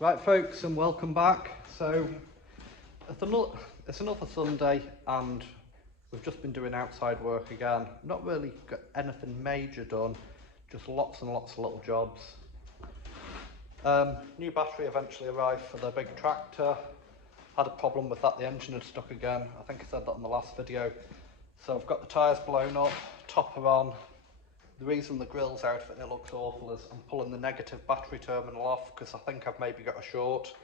Right folks, and welcome back. So it's another Sunday and we've just been doing outside work again. Not really got anything major done, just lots and lots of little jobs. New battery eventually arrived for the big tractor. Had a problem with that, the engine had stuck again. I think I said that in the last video. So I've got the tyres blown up, topper on. The reason the grill's out and it looks awful is I'm pulling the negative battery terminal off because I think I've maybe got a short.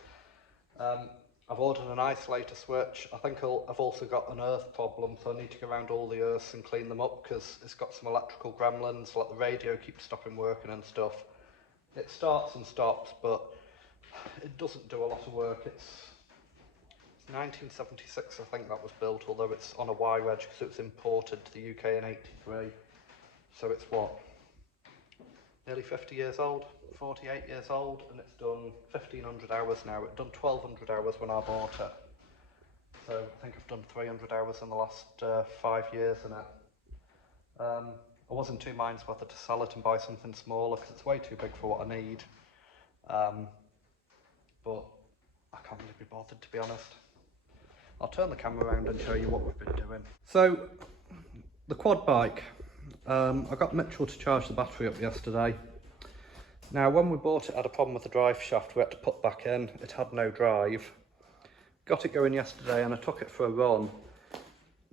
I've ordered an isolator switch. I think I've also got an earth problem, so I need to go around all the earths and clean them up because it's got some electrical gremlins, like the radio keeps stopping working and stuff. It starts and stops, but it doesn't do a lot of work. It's 1976, I think that was built, although it's on a Y-Reg because it was imported to the UK in '83. So it's what, nearly 50 years old, 48 years old, and it's done 1,500 hours now. It's done 1,200 hours when I bought it. So I think I've done 300 hours in the last 5 years in it. I was in two minds whether to sell it and buy something smaller because it's way too big for what I need. But I can't really be bothered, to be honest. I'll turn the camera around and show you what we've been doing. So, the quad bike. I got Mitchell to charge the battery up yesterday. Now when we bought it, it had a problem with the drive shaft. We had to put back in, it had no drive. Got it going yesterday and I took it for a run.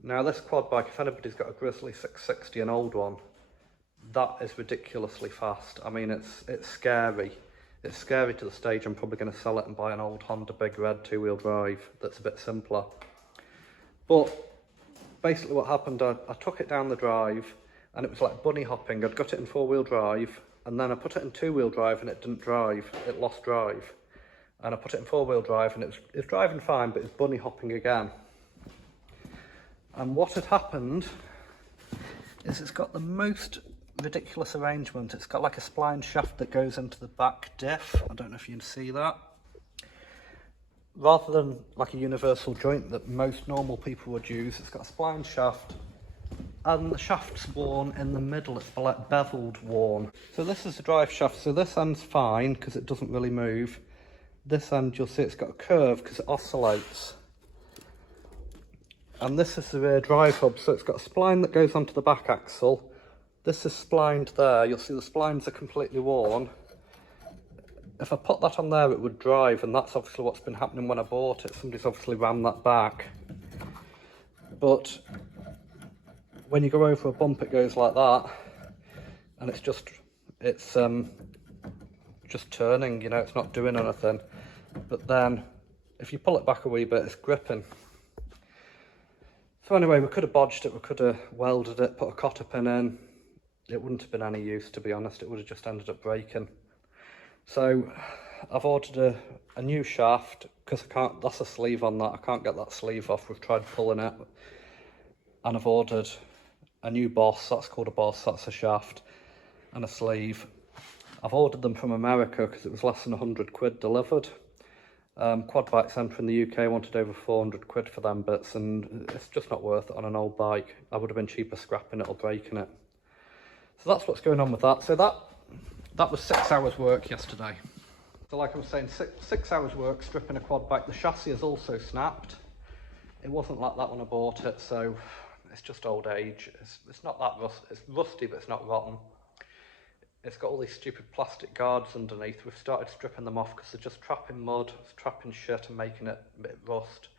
Now this quad bike, if anybody's got a Grizzly 660, an old one, that is ridiculously fast. I mean, it's scary. It's scary to the stage I'm probably going to sell it and buy an old Honda Big Red 2-wheel drive that's a bit simpler. But basically what happened, I took it down the drive and it was like bunny hopping. I'd got it in 4-wheel drive and then I put it in 2-wheel drive and it didn't drive. It lost drive. And I put it in 4-wheel drive and it was driving fine, but it's bunny hopping again. And what had happened is it's got the most ridiculous arrangement. It's got like a spline shaft that goes into the back diff. I don't know if you can see that. Rather than like a universal joint that most normal people would use, it's got a spline shaft and the shaft's worn in the middle. It's like beveled worn. So this is the drive shaft. So this end's fine because it doesn't really move. This end, you'll see it's got a curve because it oscillates. And this is the rear drive hub. So it's got a spline that goes onto the back axle. This is splined there. You'll see the splines are completely worn. If I put that on there, it would drive, and that's obviously what's been happening when I bought it. Somebody's obviously rammed that back. But when you go over a bump, it goes like that, and it's just turning, you know, it's not doing anything. But then, if you pull it back a wee bit, it's gripping. So anyway, we could have bodged it, we could have welded it, put a cotter pin in. It wouldn't have been any use, to be honest. It would have just ended up breaking. So I've ordered a new shaft because that's a sleeve on that. I can't get that sleeve off. We've tried pulling it. And I've ordered a new boss. That's called a boss. That's a shaft and a sleeve. I've ordered them from America because it was less than 100 quid delivered. Quad Bike Centre in the UK wanted over 400 quid for them bits, and it's just not worth it on an old bike. I would have been cheaper scrapping it or breaking it. So that's what's going on with that. So that was 6 hours work yesterday. So like I was saying, six hours work stripping a quad bike. The chassis is also snapped. It wasn't like that when I bought it, so it's just old age. It's not that it's rusty, but it's not rotten. It's got all these stupid plastic guards underneath. We've started stripping them off because they're just trapping mud, trapping shit and making it a bit rust.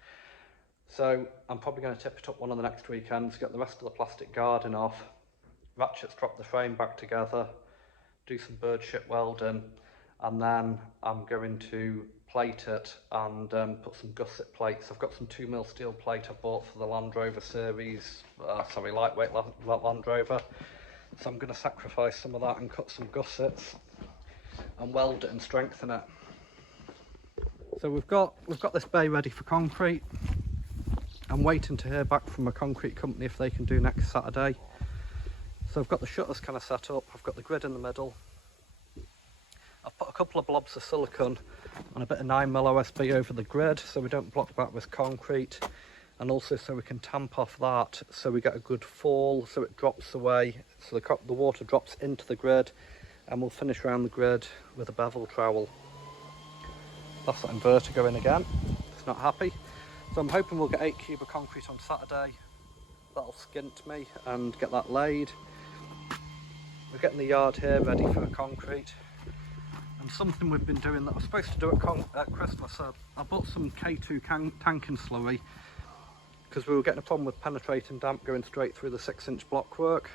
So I'm probably going to tip it up one of the next weekends, get the rest of the plastic guarding off, ratchet strap the frame back together, do some bird shit welding, and then I'm going to plate it and put some gusset plates. I've got some 2mm steel plate I bought for the Land Rover series, lightweight Land Rover. So I'm going to sacrifice some of that and cut some gussets and weld it and strengthen it. So we've got this bay ready for concrete. I'm waiting to hear back from a concrete company if they can do next Saturday. So I've got the shutters kind of set up, I've got the grid in the middle. I've put a couple of blobs of silicone and a bit of 9mm OSB over the grid so we don't block that with concrete, and also so we can tamp off that so we get a good fall, so it drops away, so the water drops into the grid, and we'll finish around the grid with a bevel trowel. Lost that inverter going again. It's not happy. So I'm hoping we'll get 8 cube of concrete on Saturday. That'll skint me and get that laid. We're getting the yard here ready for concrete. And something we've been doing that I was supposed to do at Christmas, I bought some K2 tanking slurry because we were getting a problem with penetrating damp going straight through the 6-inch block work.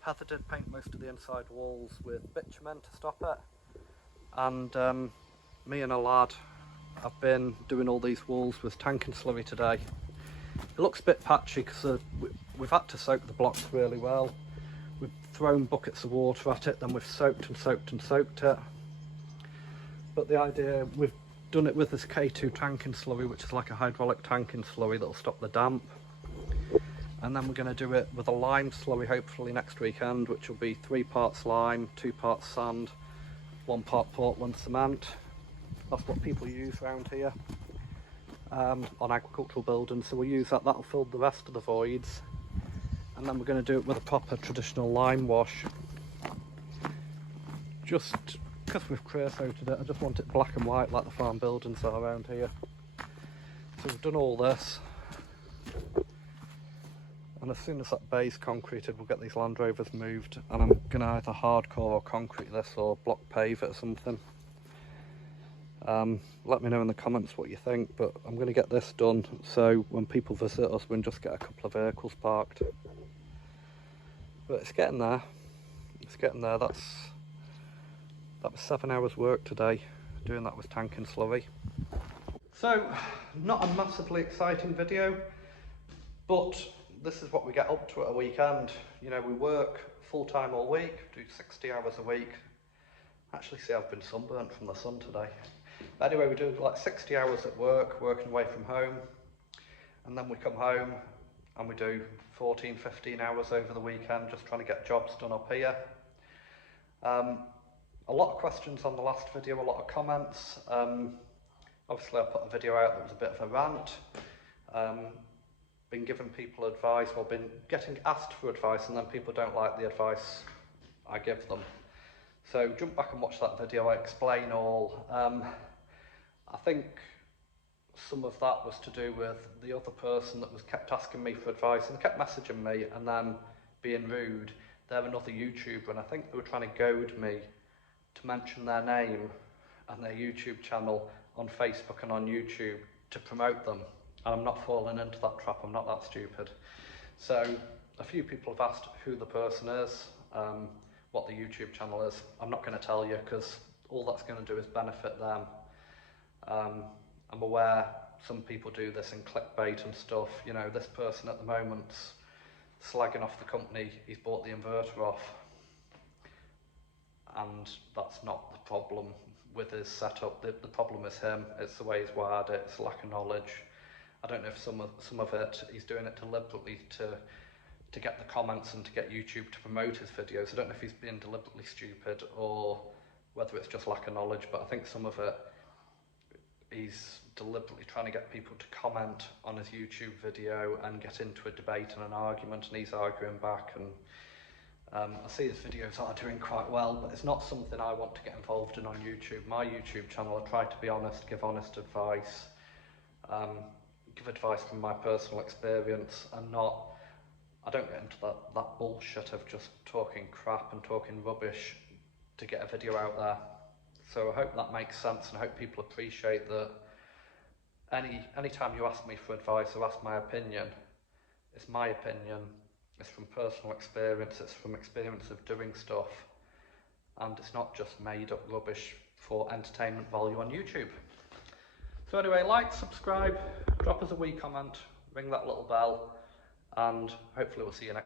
Heather did paint most of the inside walls with bitumen to stop it, and me and a lad have been doing all these walls with tanking slurry today. It looks a bit patchy because we've had to soak the blocks really well. We've thrown buckets of water at it, then we've soaked and soaked and soaked it. But the idea, we've done it with this K2 tanking slurry, which is like a hydraulic tanking slurry that'll stop the damp. And then we're going to do it with a lime slurry hopefully next weekend, which will be 3 parts lime, 2 parts sand, 1 part Portland cement. That's what people use around here on agricultural buildings, so we'll use that. That'll fill the rest of the voids. And then we're going to do it with a proper traditional lime wash. Just because we've creosoted it, I just want it black and white like the farm buildings are around here. So we've done all this, and as soon as that bay's concreted, we'll get these Land Rovers moved, and I'm going to either hardcore or concrete this or block pave it or something. Let me know in the comments what you think, but I'm going to get this done so when people visit us we can just get a couple of vehicles parked. But it's getting there, it's getting there. That was 7 hours work today, doing that with tanking slurry. So, not a massively exciting video, but this is what we get up to at a weekend. You know, we work full time all week, do 60 hours a week. Actually, see, I've been sunburnt from the sun today. But anyway, we do like 60 hours at work, working away from home, and then we come home and we do 14, 15 hours over the weekend just trying to get jobs done up here. A lot of questions on the last video, a lot of comments. Obviously I put a video out that was a bit of a rant. Been giving people advice, or been getting asked for advice, and then people don't like the advice I give them. So jump back and watch that video, I explain all. I think some of that was to do with the other person that was kept asking me for advice and kept messaging me and then being rude. They're another YouTuber, and I think they were trying to goad me to mention their name and their YouTube channel on Facebook and on YouTube to promote them. And I'm not falling into that trap, I'm not that stupid. So a few people have asked who the person is, what the YouTube channel is. I'm not going to tell you because all that's going to do is benefit them. I'm aware some people do this in clickbait and stuff. You know, this person at the moment's slagging off the company he's bought the inverter off, and that's not the problem with his setup. The problem is him, it's the way he's wired it, it's lack of knowledge. I don't know if some of it, he's doing it deliberately to get the comments and to get YouTube to promote his videos. I don't know if he's being deliberately stupid or whether it's just lack of knowledge, but I think some of it, he's deliberately trying to get people to comment on his YouTube video and get into a debate and an argument, and he's arguing back. And I see his videos are doing quite well, but it's not something I want to get involved in on YouTube. My YouTube channel, I try to be honest, give honest advice, give advice from my personal experience, and not, I don't get into that bullshit of just talking crap and talking rubbish to get a video out there. So I hope that makes sense, and I hope people appreciate that any time you ask me for advice or ask my opinion, it's my opinion, it's from personal experience, it's from experience of doing stuff, and it's not just made up rubbish for entertainment value on YouTube. So anyway, like, subscribe, drop us a wee comment, ring that little bell, and hopefully we'll see you next time.